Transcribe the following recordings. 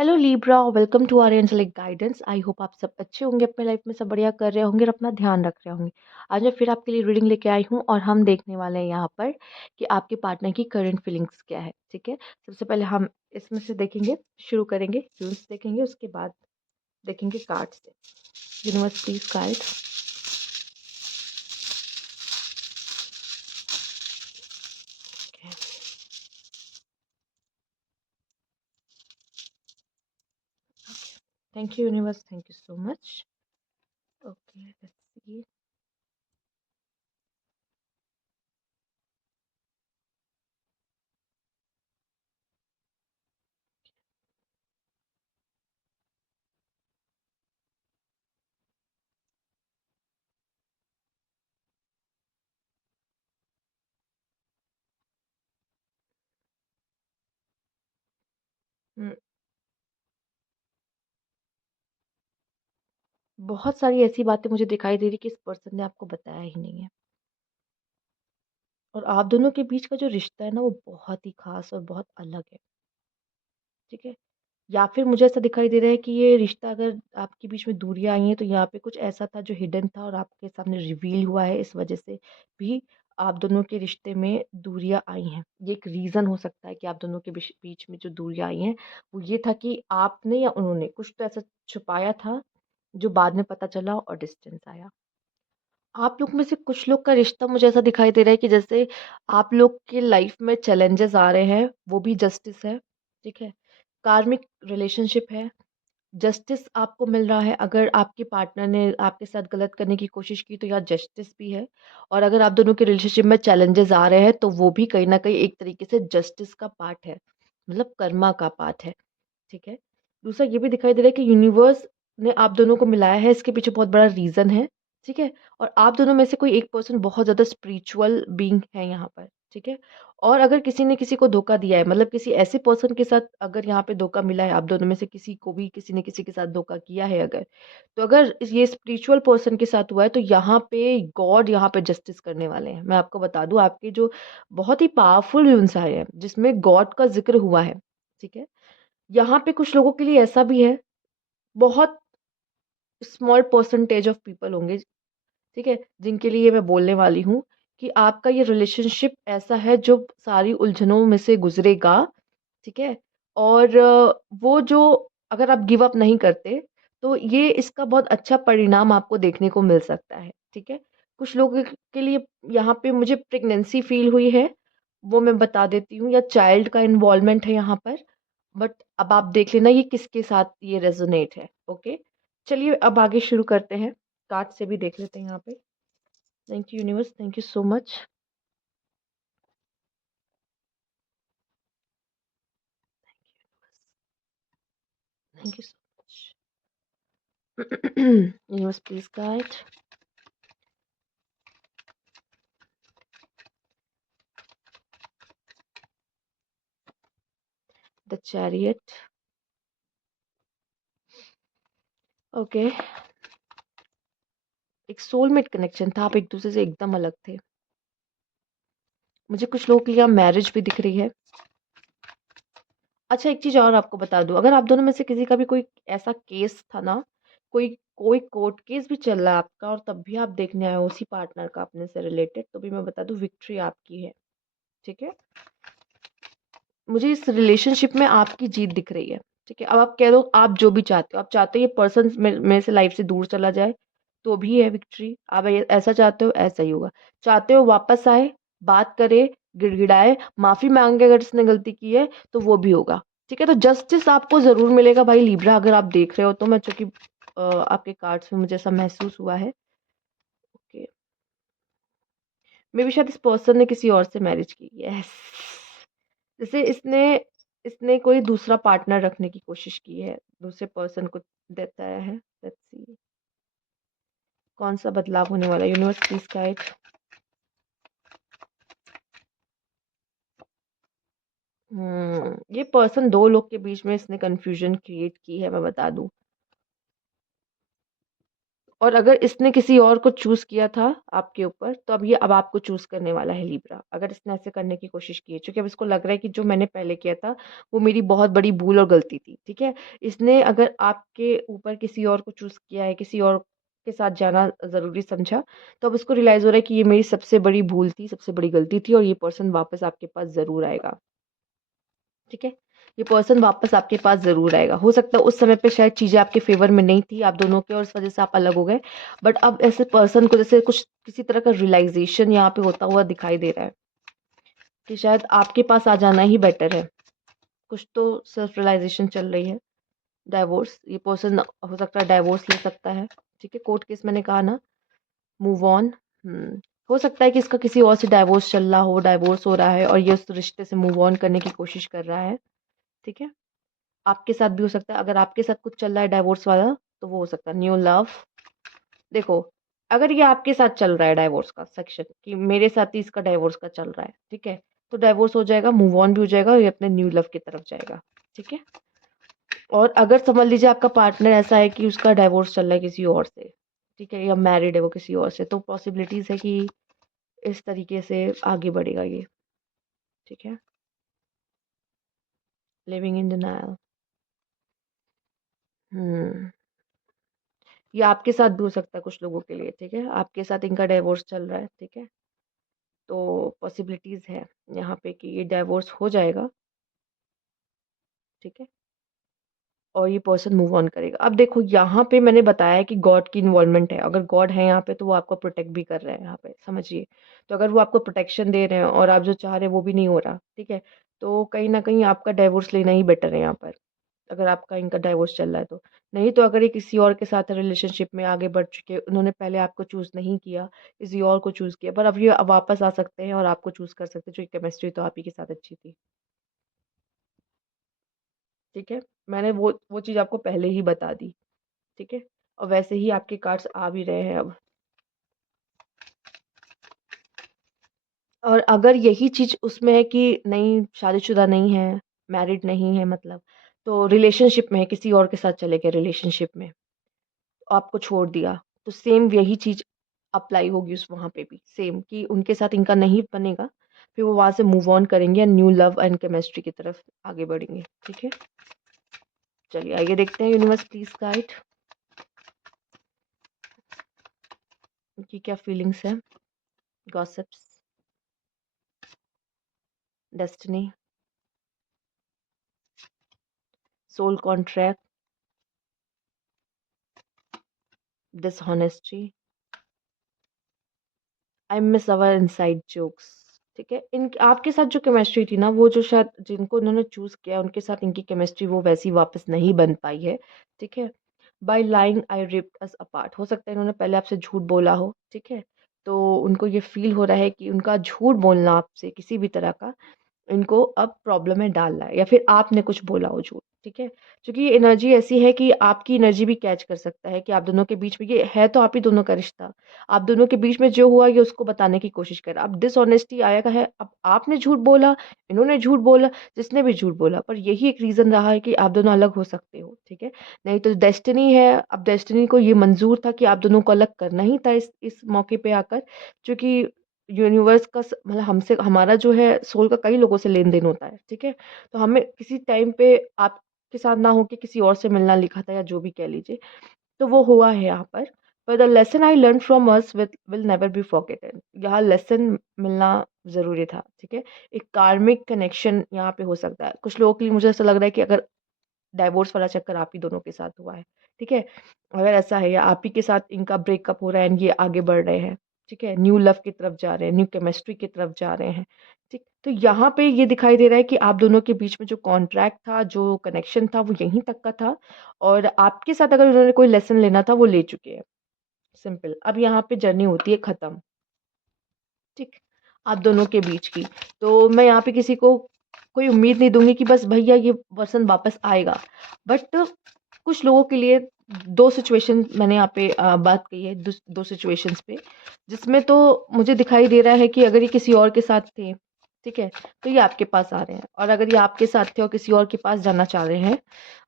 Hello Libra, welcome to our angelic guidance. I hope आप सब अच्छे होंगे, अपने लाइफ में सब बढ़िया कर रहे होंगे और अपना ध्यान रख रहे होंगे। आज मैं फिर आपके लिए रीडिंग लेके आई हूँ और हम देखने वाले हैं यहाँ पर कि आपके पार्टनर की करंट फीलिंग्स क्या है। ठीक है, सबसे पहले हम इसमें से देखेंगे, शुरू करेंगे रूल्स देखेंगे, उसके बाद देखेंगे कार्ड्स से। Universe please guide. Thank you universe, thank you so much. Okay, let's सी। बहुत सारी ऐसी बातें मुझे दिखाई दे रही कि इस पर्सन ने आपको बताया ही नहीं है। और आप दोनों के बीच का जो रिश्ता है ना, वो बहुत ही खास और बहुत अलग है। ठीक है, या फिर मुझे ऐसा दिखाई दे रहा है कि ये रिश्ता, अगर आपके बीच में दूरियां आई हैं तो यहाँ पे कुछ ऐसा था जो हिडन था और आपके सामने रिवील हुआ है। इस वजह से भी आप दोनों के रिश्ते में दूरियां आई हैं। ये एक रीज़न हो सकता है कि आप दोनों के बीच बीच में जो दूरियां आई हैं वो ये था कि आपने या उन्होंने कुछ तो ऐसा छुपाया था जो बाद में पता चला और डिस्टेंस आया। आप लोग में से कुछ लोग का रिश्ता मुझे ऐसा दिखाई दे रहा है कि जैसे आप लोग के लाइफ में चैलेंजेस आ रहे हैं, वो भी जस्टिस है। ठीक है, कार्मिक रिलेशनशिप है, जस्टिस आपको मिल रहा है। अगर आपके पार्टनर ने आपके साथ गलत करने की कोशिश की तो यहाँ जस्टिस भी है। और अगर आप दोनों के रिलेशनशिप में चैलेंजेस आ रहे हैं तो वो भी कहीं ना कहीं एक तरीके से जस्टिस का पार्ट है, मतलब कर्मा का पार्ट है। ठीक है, दूसरा ये भी दिखाई दे रहा है कि यूनिवर्स ने आप दोनों को मिलाया है, इसके पीछे बहुत बड़ा रीजन है। ठीक है, और आप दोनों में से कोई एक पर्सन बहुत ज्यादा स्पिरिचुअल बीइंग है यहाँ पर। ठीक है, और अगर किसी ने किसी को धोखा दिया है, मतलब किसी ऐसे पर्सन के साथ अगर यहाँ पे धोखा मिला है, आप दोनों में से किसी को भी किसी ने किसी के साथ धोखा किया है अगर, तो अगर ये स्पिरिचुअल पर्सन के साथ हुआ है तो यहाँ पे गॉड यहाँ पे जस्टिस करने वाले हैं। मैं आपको बता दूं, आपके जो बहुत ही पावरफुल यून्स आए हैं जिसमें गॉड का जिक्र हुआ है। ठीक है, यहाँ पे कुछ लोगों के लिए ऐसा भी है, बहुत स्मॉल परसेंटेज ऑफ पीपल होंगे, ठीक है, जिनके लिए मैं बोलने वाली हूँ कि आपका ये रिलेशनशिप ऐसा है जो सारी उलझनों में से गुजरेगा। ठीक है, और वो जो, अगर आप गिव अप नहीं करते तो ये इसका बहुत अच्छा परिणाम आपको देखने को मिल सकता है। ठीक है, कुछ लोगों के लिए यहाँ पे मुझे प्रेगनेंसी फील हुई है, वो मैं बता देती हूँ, या चाइल्ड का इन्वॉल्वमेंट है यहाँ पर। बट अब आप देख लेना ये किसके साथ ये रेजोनेट है। ओके, चलिए अब आगे शुरू करते हैं, कार्ड से भी देख लेते हैं यहाँ पे। Thank you universe, thank you so much. Thank you so much. Universe please guide. The chariot. Okay, एक सोलमेट कनेक्शन था, आप एक दूसरे से एकदम अलग थे। मुझे कुछ लोगों के लिए मैरिज भी दिख रही है। अच्छा, एक चीज और आपको बता दूं, अगर आप दोनों में से किसी का भी कोई ऐसा केस था ना, कोई कोई कोर्ट केस भी चल रहा है आपका और तब भी आप देखने आए हो उसी पार्टनर का अपने से रिलेटेड, तो भी मैं बता दूं विक्ट्री आपकी है। ठीक है, मुझे इस रिलेशनशिप में आपकी जीत दिख रही है। ठीक है, अब आप कह दो आप जो भी चाहते हो, आप चाहते हो ये पर्सन मेरे से लाइफ से दूर चला जाए तो भी है विक्ट्री। आप ऐसा चाहते हो, ऐसा ही होगा। चाहते हो वापस आए, बात करे, गिड़गिड़ाए, माफी मांगे अगर इसने गलती की है तो वो भी होगा। ठीक है, तो जस्टिस आपको जरूर मिलेगा भाई लीब्रा, अगर आप देख रहे हो तो। मैं चूंकि आपके कार्ड्स में मुझे ऐसा महसूस हुआ है। ओके, मे भी शायद इस पर्सन ने किसी और से मैरिज की। यस, जैसे इसने इसने कोई दूसरा पार्टनर रखने की कोशिश की है, दूसरे पर्सन को बताया है। लेट्स सी कौन सा बदलाव होने वाला है। Universe please guide. ये पर्सन दो लोग के बीच में इसने कंफ्यूजन क्रिएट की है, मैं बता दूं। और अगर इसने किसी और को चूज़ किया था आपके ऊपर, तो अब आपको चूज़ करने वाला है लिब्रा। अगर इसने ऐसे करने की कोशिश की है, क्योंकि अब इसको लग रहा है कि जो मैंने पहले किया था, वो मेरी बहुत बड़ी भूल और गलती थी, ठीक है? इसने अगर आपके ऊपर किसी और को चूज़ किया है, किसी और के साथ जाना ज़रूरी समझा, तो अब उसको रियलाइज़ हो रहा है कि ये मेरी सबसे बड़ी भूल थी, सबसे बड़ी गलती थी और ये पर्सन वापस आपके पास ज़रूर आएगा, ठीक है? ये पर्सन वापस आपके पास ज़रूर आएगा। हो सकता है उस समय पे शायद चीज़ें आपके फ़ेवर में नहीं थी आप दोनों के और इस वज़ह से आप अलग हो गए। बट अब ऐसे पर्सन को जैसे कुछ किसी तरह का रियलाइज़ेशन यहाँ पे होता हुआ दिखाई दे रहा है कि शायद आपके पास आ जाना ही बेटर है। कुछ तो सेल्फ रियलाइज़ेशन चल रही है। डाइवोर्स, ये पर्सन हो सकता है डाइवोर्स ले सकता है, ठीक है? कोर्ट केस मैंने कहा ना, मूव ऑन। हो सकता है कि इसका किसी और से डाइवोर्स चल रहा हो, डाइवोर्स हो रहा है और ये उस रिश्ते से मूव ऑन करने की कोशिश कर रहा है, ठीक है? आपके साथ भी हो सकता है। अगर आपके साथ कुछ चल रहा है डाइवोर्स वाला, तो वो हो सकता है न्यू लव। देखो, अगर ये आपके साथ चल रहा है डाइवोर्स का सेक्शन कि मेरे साथ ही इसका डाइवोर्स का चल रहा है, ठीक है? तो डाइवोर्स हो जाएगा, मूव ऑन भी हो जाएगा और ये अपने न्यू लव की तरफ जाएगा, ठीक है? और अगर समझ लीजिए आपका पार्टनर ऐसा है कि उसका डाइवोर्स चल रहा है किसी और से, ठीक है? या मैरिड है वो किसी और से, तो पॉसिबिलिटीज़ है कि इस तरीके से आगे बढ़ेगा ये, ठीक है? Living in denial. हुँ। ये आपके साथ भी हो सकता है कुछ लोगों के लिए, ठीक है? आपके साथ इनका डाइवोर्स चल रहा है, ठीक है? तो पॉसिबिलिटीज़ है यहाँ पे कि ये डाइवोर्स हो जाएगा, ठीक है? और ये पर्सन मूव ऑन करेगा। अब देखो यहाँ पे मैंने बताया है कि गॉड की इन्वॉल्वमेंट है, अगर गॉड है यहाँ पे तो वो आपको प्रोटेक्ट भी कर रहे हैं यहाँ पे, समझिए। तो अगर वो आपको प्रोटेक्शन दे रहे हैं और आप जो चाह रहे हैं वो भी नहीं हो रहा, ठीक है? तो कहीं न कहीं आपका डाइवोर्स लेना ही बेटर है यहाँ पर, अगर आपका इनका डाइवोर्स चल रहा है तो। नहीं तो अगर ये किसी और के साथ रिलेशनशिप में आगे बढ़ चुके, उन्होंने पहले आपको चूज़ नहीं किया, किसी और को चूज़ किया, पर अब ये वापस आ सकते हैं और आपको चूज़ कर सकते हैं, जो केमिस्ट्री तो आप ही के साथ अच्छी थी, ठीक है? मैंने वो चीज़ आपको पहले ही बता दी, ठीक है? और वैसे ही आपके कार्ड्स आ भी रहे हैं अब। और अगर यही चीज़ उसमें है कि नहीं, शादीशुदा नहीं है, मैरिड नहीं है मतलब, तो रिलेशनशिप में है, किसी और के साथ चले गए रिलेशनशिप में, आपको छोड़ दिया, तो सेम यही चीज़ अप्लाई होगी उस वहाँ पे भी, सेम कि उनके साथ इनका नहीं बनेगा, फिर वो वहाँ से मूव ऑन करेंगे and new love and chemistry की तरफ आगे बढ़ेंगे, ठीक है? चलिए आइए देखते हैं यूनिवर्स प्लीज़ गाइड उनकी क्या फीलिंग्स हैं, gossips, destiny, soul contract, dishonesty, I miss our inside jokes, ठीक है? इन आपके साथ जो केमिस्ट्री थी ना, वो जो शायद जिनको उन्होंने चूज़ किया, उनके साथ इनकी केमिस्ट्री वो वैसी वापस नहीं बन पाई है, ठीक है? बाय लाइंग आई रिप्ड अस अपार्ट, हो सकता है इन्होंने पहले आपसे झूठ बोला हो, ठीक है? तो उनको ये फ़ील हो रहा है कि उनका झूठ बोलना आपसे किसी भी तरह का इनको अब प्रॉब्लम में डाल रहा है या फिर आपने कुछ बोला हो झूठ, ठीक है? क्योंकि ये एनर्जी ऐसी है कि आपकी एनर्जी भी कैच कर सकता है कि आप दोनों के बीच में ये है, तो आप ही दोनों का रिश्ता। आप दोनों के बीच में जो हुआ ये उसको बताने की कोशिश कर रहा है। अब डिसऑनेस्टी आया है, अब आपने झूठ बोला, इन्होंने झूठ बोला, जिसने भी झूठ बोला, पर यही एक रीज़न रहा है कि आप दोनों अलग हो सकते हो, ठीक है? नहीं तो डेस्टिनी है, अब डेस्टिनी को ये मंज़ूर था कि आप दोनों को अलग करना ही था इस मौके पे आकर, क्योंकि यूनिवर्स का मतलब हमसे हमारा जो है सोल का कई लोगों से लेन-देन होता है, ठीक है? तो हमें किसी टाइम पे आपके साथ ना होके किसी और से मिलना लिखा था या जो भी कह लीजिए, तो वो हुआ है यहाँ पर। पर the lesson I learn from us will never be forgotten, यहाँ लेसन मिलना ज़रूरी था, ठीक है? एक कार्मिक कनेक्शन यहाँ पे हो सकता है। कुछ लोगों के लिए मुझे ऐसा लग रहा है कि अगर डाइवोर्स वाला चक्कर आप ही दोनों के साथ हुआ है, ठीक है? अगर ऐसा है या आप ही के साथ इनका ब्रेकअप हो रहा है एंड ये आगे बढ़ रहे हैं, ठीक है? न्यू लव की तरफ जा रहे हैं, न्यू केमिस्ट्री की तरफ जा रहे हैं, ठीक? तो यहाँ पे ये दिखाई दे रहा है कि आप दोनों के बीच में जो कॉन्ट्रैक्ट था, जो कनेक्शन था, वो यहीं तक का था और आपके साथ अगर उन्होंने कोई लेसन लेना था, वो ले चुके हैं, सिंपल। अब यहाँ पे जर्नी होती है खत्म, ठीक? आप दोनों के बीच की। तो मैं यहाँ पे किसी को कोई उम्मीद नहीं दूँगी कि बस भैया ये पर्सन वापस आएगा। बट कुछ लोगों के लिए 2 सिचुएशन मैंने यहाँ पे बात की है, 2 सिचुएशंस पे, जिसमें तो मुझे दिखाई दे रहा है कि अगर ये किसी और के साथ थे, ठीक है? तो ये आपके पास आ रहे हैं और अगर ये आपके साथ थे और किसी और के पास जाना चाह रहे हैं,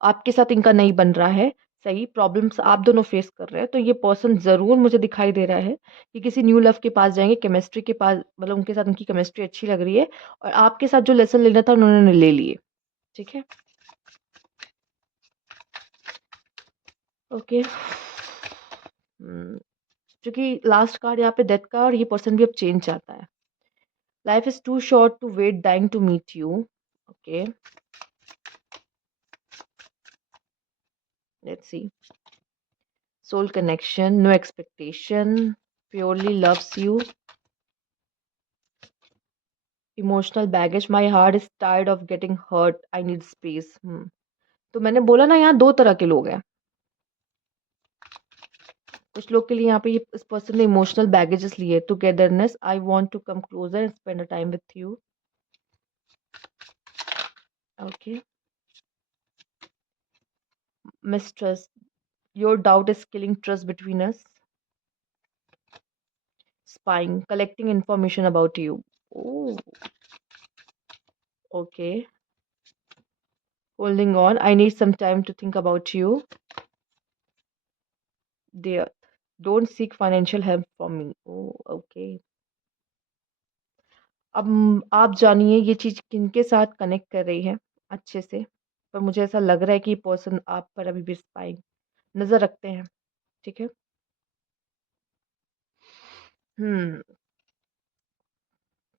आपके साथ इनका नहीं बन रहा है, सही प्रॉब्लम्स आप दोनों फेस कर रहे हैं, तो ये पर्सन ज़रूर मुझे दिखाई दे रहा है कि किसी न्यू लव के पास जाएँगे, केमिस्ट्री के पास, मतलब उनके साथ उनकी केमिस्ट्री अच्छी लग रही है और आपके साथ जो लेसन लेना था उन्होंने ले लिए। ठीक है? ओके। क्योंकि लास्ट कार्ड यहाँ पे डेथ का, और ये पर्सन भी अब चेंज चाहता है। Life is too short to wait dying to meet you. Okay, let's see. Soul connection, no expectation, purely loves you. Emotional baggage, my heart is tired of getting hurt, I need space. तो मैंने बोला ना, यहाँ दो तरह के लोग हैं। कुछ लोग के लिए यहाँ पे ये इस पर्सन ने इमोशनल बैगेजेस लिए। Togetherness, I want to come closer and spend a time with you. Okay. Mistrust, your doubt is killing trust between us. Spying, collecting information about you. Oh, okay. Holding on, I need some time to think about you. There, don't seek financial help from me. Oh, okay. अब आप जानिए ये चीज़ किनके साथ connect कर रही है अच्छे से। पर मुझे ऐसा लग रहा है कि पर्सन आप पर अभी भी स्पाई नज़र रखते हैं। ठीक है। हम्म।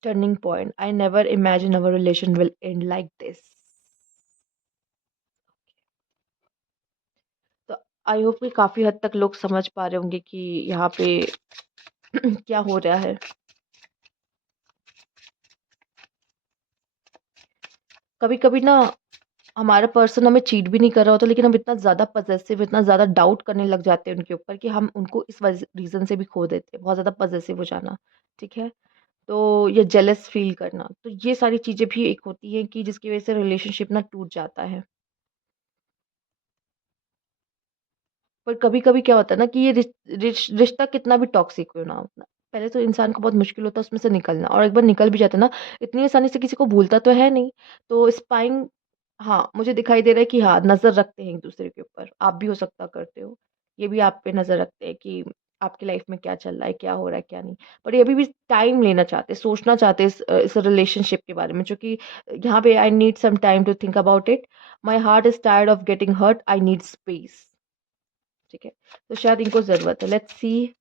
Turning point, I never imagine our relation will end like this. तो आई होप कि काफ़ी हद तक लोग समझ पा रहे होंगे कि यहाँ पे क्या हो रहा है। कभी कभी ना हमारा पर्सन हमें चीट भी नहीं कर रहा होता, लेकिन हम इतना ज़्यादा पजेसिव, इतना ज़्यादा डाउट करने लग जाते हैं उनके ऊपर कि हम उनको इस रीज़न से भी खो देते हैं। बहुत ज़्यादा पजेसिव हो जाना। ठीक है। तो ये जेलस फील करना, तो ये सारी चीज़ें भी एक होती हैं कि जिसकी वजह से रिलेशनशिप ना टूट जाता है। पर कभी-कभी क्या होता है ना कि ये रिश्ता कितना भी टॉक्सिक क्यों ना हो ना, पहले तो इंसान को बहुत मुश्किल होता है उसमें से निकलना, और एक बार निकल भी जाता है ना, इतनी आसानी से किसी को भूलता तो है नहीं। तो स्पाइंग, हाँ, मुझे दिखाई दे रहा है कि हाँ, नज़र रखते हैं एक-दूसरे के ऊपर। आप भी हो सकता करते हो। ये भी आप पे नज़र रखते हैं कि आपकी लाइफ में क्या चल रहा है, क्या हो रहा है, क्या नहीं। पर ये अभी भी टाइम लेना चाहते हैं, सोचना चाहते हैं इस रिलेशनशिप के बारे में, जो कि यहाँ पे I need some time to think about it. My heart is tired of getting hurt, I need space. ठीक है। तो शायद इनको ज़रूरत है। लेट्स सी,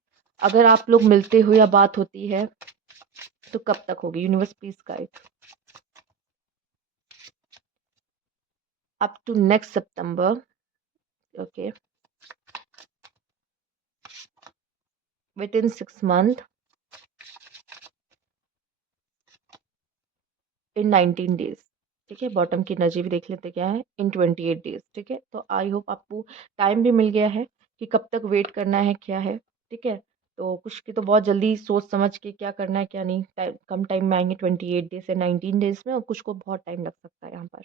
अगर आप लोग मिलते हो या बात होती है तो कब तक होगी। Universe please guide. Up to next September. Okay. Within 6 month, in 19 days. ठीक है। बॉटम की एनर्जी भी देख लेते क्या है। इन 28 डेज। ठीक है। तो आई होप आपको टाइम भी मिल गया है कि कब तक वेट करना है, क्या है। ठीक है। तो कुछ की तो बहुत जल्दी सोच समझ के क्या करना है, क्या नहीं। कम टाइम में आएंगे 28 डेज से 19 डेज में, और कुछ को बहुत टाइम लग सकता है यहाँ पर।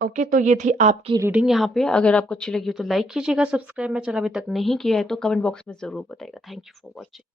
ओके, तो ये थी आपकी रीडिंग यहाँ पे। अगर आपको अच्छी लगी हो तो लाइक कीजिएगा, सब्सक्राइब मैं चला अभी तक नहीं किया है तो कमेंट बॉक्स में ज़रूर बताइएगा। Thank you for watching.